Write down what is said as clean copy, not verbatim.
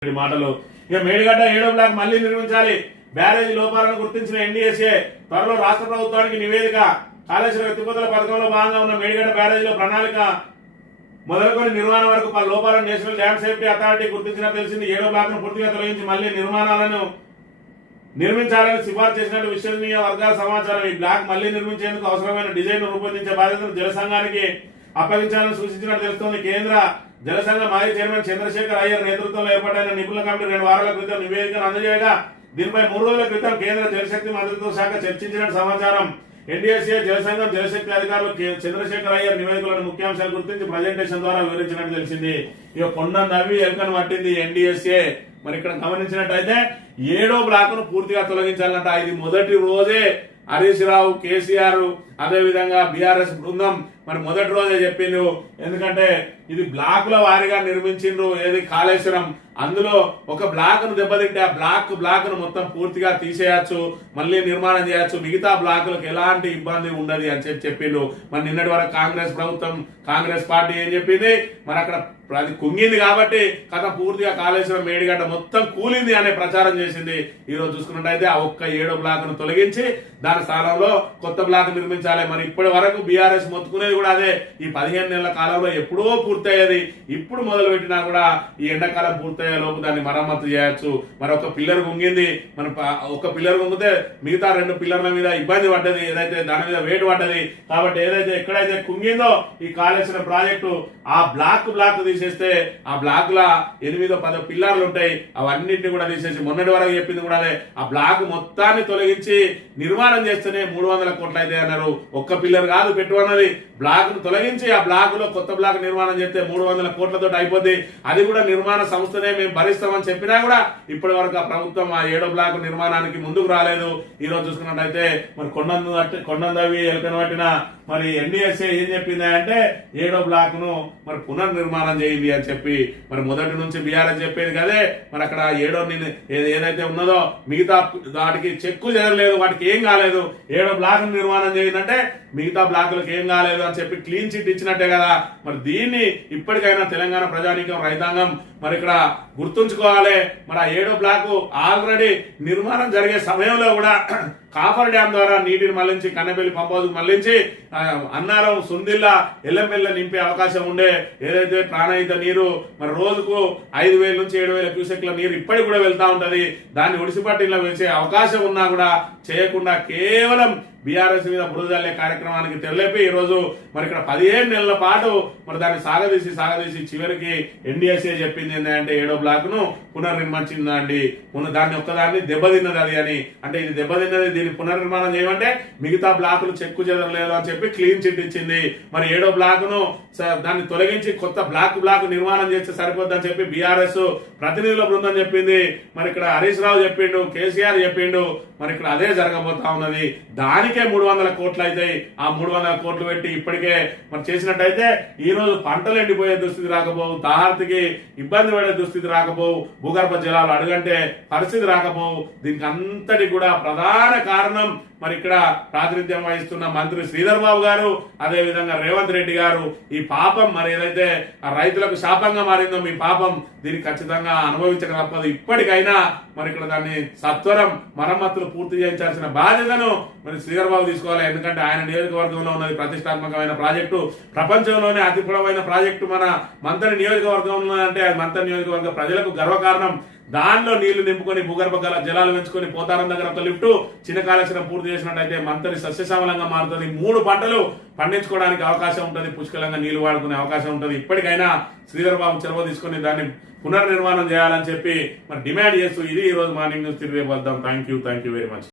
మాటలు ఇక మేడిగడ్డ 7వ బ్లాక్ మళ్లీ నిర్మించాలి. బ్యారేజీ లోపాలను గుర్తించిన ఎన్డీఎస్ఏ త్వరలో రాష్ట్ర ప్రభుత్వానికి నివేదిక. కాళేశ్వరం ఎత్తిపోతల పథకంలో భాగంగా ఉన్న మేడిగడ్డ బ్యారేజీలో ప్రణాళిక మొదలుకొని నిర్మాణం వరకు పలు లోపాలను నేషనల్ డ్యామ్ సేఫ్టీ అథారిటీ గుర్తించినా తెలిసింది. 7వ బ్లాక్ ను పూర్తిగా తొలగించి మళ్లీ నిర్మాణాలను నిర్మించాలని సిఫార్సు చేసినట్టు విశ్వసనీయ వర్గాల సమాచారం. ఈ బ్లాక్ మళ్లీ నిర్మించేందుకు అవసరమైన డిజైన్ రూపొందించే బాధ్యతను జలసంఘానికి అప్పగించాలని సూచించినట్టు తెలుస్తోంది. కేంద్ర జలసంఘ మాజీ చైర్మన్ చంద్రశేఖర్ అయ్యర్ నేతృత్వంలో ఏర్పాటైన నిపుణుల కమిటీ 2 వారాల క్రితం నివేదికను అందజేయగా దీనిపై 3 రోజుల క్రితం కేంద్ర జలశక్తి మంత్రిత్వ శాఖ చర్చించినట్టు సమాచారం. ఎన్డీఎస్ఏ జలసంఘం జలశక్తి అధికారులు చంద్రశేఖర్ అయ్యర్ నివేదికలను ముఖ్యాంశాలు గుర్తించి ప్రజెంటేషన్ ద్వారా వివరించినట్టు తెలిసింది. ఇక కొండ నవ్వి ఎలుకను పట్టింది ఎన్డీఎస్ఏ. మరి ఇక్కడ గమనించినట్టయితే 7వ బ్లాక్ ను పూర్తిగా తొలగించాలంట. ఇది మొదటి రోజే హరీష్ రావు, కేసీఆర్, అదే విధంగా బీఆర్ఎస్ బృందం మరి మొదటి రోజే చెప్పిండ్రు. ఎందుకంటే ఇది బ్లాకుల వారీగా నిర్మించిండ్రు. ఏది కాళేశ్వరం, అందులో ఒక బ్లాక్ ను దెబ్బతింటే ఆ బ్లాక్ ను మొత్తం పూర్తిగా తీసేయచ్చు, మళ్ళీ నిర్మాణం చేయొచ్చు, మిగతా బ్లాకులకు ఎలాంటి ఇబ్బంది ఉండదు అని చెప్పిండ్రు. మరి నిన్నటి వరకు కాంగ్రెస్ ప్రభుత్వం, కాంగ్రెస్ పార్టీ ఏం చెప్పింది, మరి అక్కడ అది కుంగింది కాబట్టి కథ పూర్తిగా కాళేశ్వరం మేడిగడ్డ మొత్తం కూలింది అనే ప్రచారం చేసింది. ఈ రోజు చూసుకున్నట్టయితే ఆ ఒక్క 7వ బ్లాక్ ను తొలగించి దాని స్థానంలో కొత్త బ్లాక్ నిర్మించాలి. మరి ఇప్పటి వరకు బీఆర్ఎస్ మొత్తుకునేది కూడా అదే. ఈ 15 నెలల కాలంలో ఎప్పుడో పూర్తయ్యేది, ఇప్పుడు మొదలు పెట్టినా కూడా ఈ ఎండాకాలం పూర్తయ్యే లోపు దాన్ని మరమ్మతు చేయొచ్చు. మరి ఒక పిల్లర్ కుంగింది, మన ఒక పిల్లర్ కుంగితే మిగతా 2 పిల్లర్ల మీద ఇబ్బంది పడ్డది, ఏదైతే దాని మీద వేటు పడ్డది. కాబట్టి ఏదైతే ఎక్కడైతే కుంగిందో ఈ కాళేశ్వరం ప్రాజెక్టు ఆ బ్లాక్ తీసేస్తే ఆ బ్లాక్ లా 8-10 పిల్లర్లు ఉంటాయి, అవన్నింటినీ కూడా తీసేసి మొన్నటి వరకు చెప్పింది కూడా అదే. ఆ బ్లాక్ మొత్తాన్ని తొలగించి నిర్మాణం చేస్తేనే 300 కోట్లు అయితే అన్నారు. ఒక్క పిల్లర్ కాదు పెట్టుకున్నది, బ్లాక్ ను తొలగించి ఆ బ్లాక్ లో కొత్త బ్లాక్ నిర్మాణం చేస్తే 300 కోట్లతో అయిపోద్ది. అది కూడా నిర్మాణ సంస్థనే మేము భరిస్తామని చెప్పినా కూడా ఇప్పటి వరకు ఆ ప్రభుత్వం ఆ 7వ బ్లాక్ నిర్మాణానికి ముందుకు రాలేదు. ఈ రోజు చూసుకున్నట్టయితే మరి కొండందవి ఎలుకను పట్టిన మరి ఎన్డీఎస్ఏ ఏం చెప్పింది అంటే 7వ బ్లాక్ ను మరి పునర్నిర్మాణం చేయండి అని చెప్పి మరి మొదటి నుంచి బీఆర్ఎస్ చెప్పేది కదే. మరి అక్కడ 7వ ఏదైతే ఉన్నదో మిగతా వాటికి చెక్కు చెదరలేదు, వాటికి ఏం కాలేదు. 7వ బ్లాక్ నిర్మాణం చేయందంటే మిగతా బ్లాకులకు ఏం కాలేదు అని చెప్పి క్లీన్ చిట్ ఇచ్చినట్టే కదా. మరి దీన్ని ఇప్పటికైనా తెలంగాణ ప్రజానీకం, రైతాంగం మరి ఇక్కడ గుర్తుంచుకోవాలి. మరి ఆ 7వ బ్లాక్ ఆల్రెడీ నిర్మాణం జరిగే సమయంలో కూడా కాఫర్ డ్యామ్ ద్వారా నీటిని మళ్లించి కన్నెపల్లి పంప్ హౌస్ మళ్లించి అన్నారం, సుందిల్లా, ఎల్లంపల్లి నింపే అవకాశం ఉండే. ఏదైతే ప్రాణహిత నీరు మరి రోజుకు 5,000 నుంచి 7,000 క్యూసెక్ల నీరు ఇప్పటికి కూడా వెళ్తా ఉంటది. దాన్ని ఒడిసిపట్టిలో వేసే అవకాశం ఉన్నా కూడా చేయకుండా కేవలం బీఆర్ఎస్ మీద బురదల్లే కార్యక్రమానికి తెరలేపి ఈ రోజు మరి ఇక్కడ 15 నెలల పాటు మరి దాన్ని సాగదీసి చివరికి ఎన్డీఎస్ఏ చెప్పింది ఏంటంటే 7వ బ్లాక్ ను పునర్నిర్మించిందండి. దాన్ని ఒక్కదాన్ని దెబ్బతిన్నది అది అని. అంటే ఇది దెబ్బతిన్నది, దీన్ని పునర్నిర్మాణం చేయమంటే మిగతా బ్లాకులు చెక్కు చెదరలేదు అని చెప్పి క్లీన్ చిట్ ఇచ్చింది. మరి 7వ బ్లాక్ ను దాన్ని తొలగించి కొత్త బ్లాక్ నిర్మాణం చేస్తే సరిపోద్దని చెప్పి బీఆర్ఎస్ ప్రతినిధుల బృందం చెప్పింది. మరి ఇక్కడ హరీష్ రావు చెప్పిండు, కేసీఆర్ చెప్పిండు. మరి ఇక్కడ అదే జరగబోతా ఉన్నది. దానికే 300 కోట్లు అవుతాయి. ఆ 300 కోట్లు పెట్టి ఇప్పటికే మరి చేసినట్టయితే ఈ రోజు పంటలు ఎండిపోయే దుస్థితి రాకపోవు, తాహార్తికి ఇబ్బంది పడే దుస్థితి రాకపోవు, భూగర్భ జలాలు అడుగంటే పరిస్థితి రాకపోవు. దీనికి అంతటి కూడా ప్రధాన కారణం మరి ఇక్కడ ప్రాతినిధ్యం వహిస్తున్న మంత్రి శ్రీధర్ బాబు గారు, అదే విధంగా రేవంత్ రెడ్డి గారు. ఈ పాపం మరి ఏదైతే ఆ రైతులకు శాపంగా మారిందో మీ పాపం, దీన్ని ఖచ్చితంగా అనుభవించక తప్పదు. ఇప్పటికైనా మరి ఇక్కడ దాన్ని సత్వరం మరమ్మతులు పూర్తి చేయించాల్సిన బాధ్యతను మరి శ్రీధర్ బాబు తీసుకోవాలి. ఎందుకంటే ఆయన నియోజకవర్గంలో ఉన్నది ప్రతిష్టాత్మకమైన ప్రాజెక్టు, ప్రపంచంలోనే అతి పొడవైన ప్రాజెక్టు మన మంత్రి నియోజకవర్గంలో అంటే అది మంత్రి నియోజకవర్గ ప్రజలకు గర్వకారణం. దానిలో నీళ్లు నింపుకొని భూగర్భ జలాలు పెంచుకొని పోతారం దగ్గర ఒక లిఫ్ట్ చిన్న కాళేశ్వరం పూర్తి చేసినట్టయితే మంత్రి సస్యశ్యామలంగా మారుతుంది. 3 పంటలు పండించుకోవడానికి అవకాశం ఉంటుంది, పుష్కలంగా నీళ్లు వాడుకునే అవకాశం ఉంటుంది. ఇప్పటికైనా శ్రీధర్ బాబు చొరవ తీసుకుని దాన్ని పునర్నిర్మాణం చేయాలని చెప్పి మరి డిమాండ్ చేస్తూ ఇది ఈ రోజు మార్నింగ్ న్యూస్ తిరిగి వద్దాం. Thank you very much.